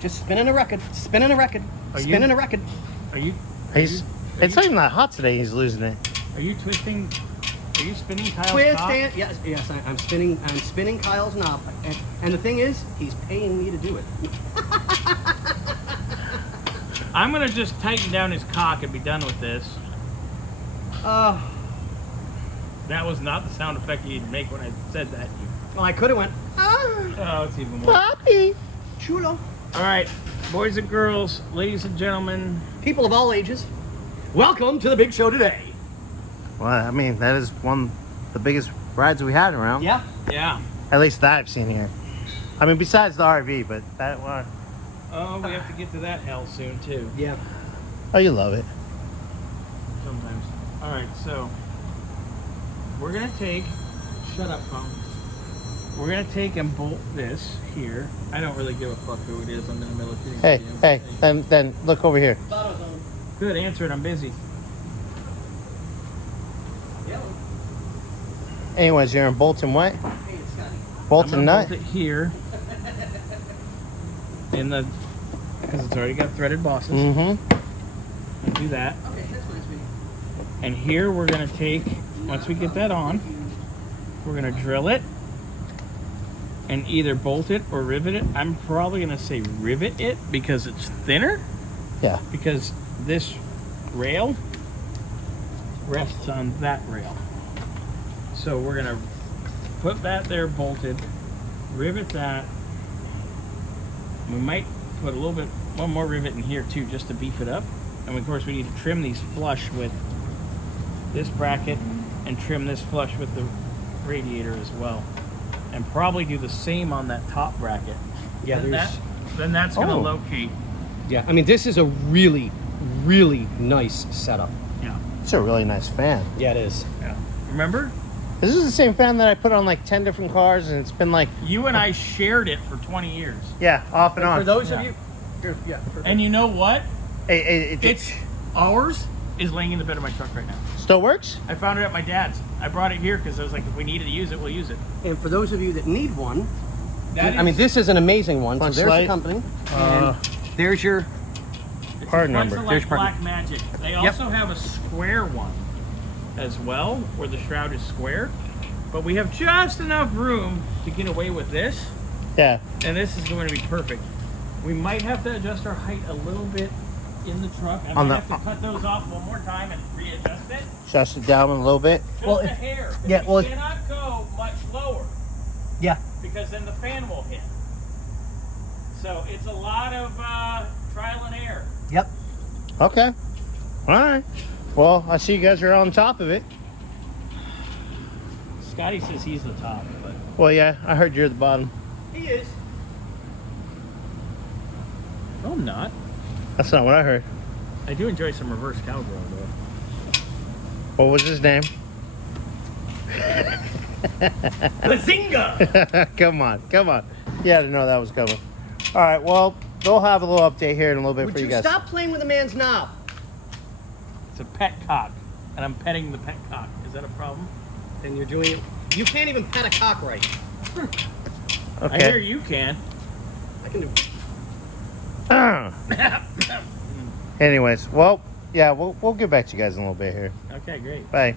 Just spinning a record, spinning a record, spinning a record. Are you? It's not even that hot today. He's losing it. Are you twisting? Are you spinning Kyle's Twist top? and yes, I'm spinning Kyle's knob. And the thing is, he's paying me to do it. I'm gonna just tighten down his cock and be done with this. That was not the sound effect you'd make when I said that. Well, I could have went. Oh, it's even more. Papi. Chulo. All right, boys and girls, ladies and gentlemen. People of all ages, welcome to the big show today. Well, I mean, that is one of the biggest rides we had around. Yeah. Yeah. At least that I've seen here. I mean, besides the RV, but that one. Oh, we have to get to that hell soon too. Yeah. Oh, you love it. Sometimes. All right, so we're gonna take. Shut up, phone. We're gonna take and bolt this here. I don't really give a fuck who it is. I'm in the middle of shooting. Hey, then look over here. Good, answer it. I'm busy. Anyways, you're in Bolton what? Hey, it's Scotty. Bolton I'm nut? gonna bolt it here. In the, because it's already got threaded bosses. Mm-hmm. And do that. Okay, that's fine, sweetie. And here we're gonna take, once we get that on, we're gonna drill it and either bolt it or rivet it. I'm probably gonna say rivet it because it's thinner. Yeah. Because this rail rests on that rail. So we're gonna put that there bolted, rivet that. We might put a little bit, one more rivet in here too, just to beef it up. And of course we need to trim these flush with this bracket and trim this flush with the radiator as well. And probably do the same on that top bracket. Yeah, Then that's gonna Oh. locate. Yeah, I mean, this is a really, really nice setup. Yeah. It's a really nice fan. Yeah, it is. Yeah. Remember? This is the same fan that I put on like 10 different cars, and it's been like, You and I shared it for 20 years. yeah, off and on. For those of Yeah. you, And you know what? It Ours is laying in the bed of my truck right now. still works? I found it at my dad's. I brought it here because I was like, if we needed to use it, we'll use it. and for those of you that need one, That I mean, this is an amazing one. So Punch there's light. the company. And there's your. it's part a bunch number. of There's like part Black Magic. They also have a square one as well, where the shroud is square. But we have just enough room to get away with this, Yeah. and this is going to be perfect. We might have to adjust our height a little bit in the truck. I On might the- have to cut those off one more time and readjust it. Adjust it down a little bit. Just Well, a if- hair. But yeah, we well, if- cannot go much lower Yeah. because then the fan will hit. So it's a lot of trial and error. Yep. Okay. All right. Well, I see you guys are on top of it. Scotty says he's the top, but Well, yeah, I heard you're at the bottom. He is. no, I'm not. That's not what I heard. I do enjoy some reverse cowgirl though. What was his name? Bazinga! Come on. You had to know that was coming. All right, well, they'll have a little update here in a little bit Would for you you guys. stop playing with a man's knob? It's a pet cock, and I'm petting the pet cock. Is that a problem? Then you're doing it. You can't even pet a cock right. I hear Okay. you can. I can do. Anyways, well, yeah, we'll get back to you guys in a little bit here. Okay, great. Bye.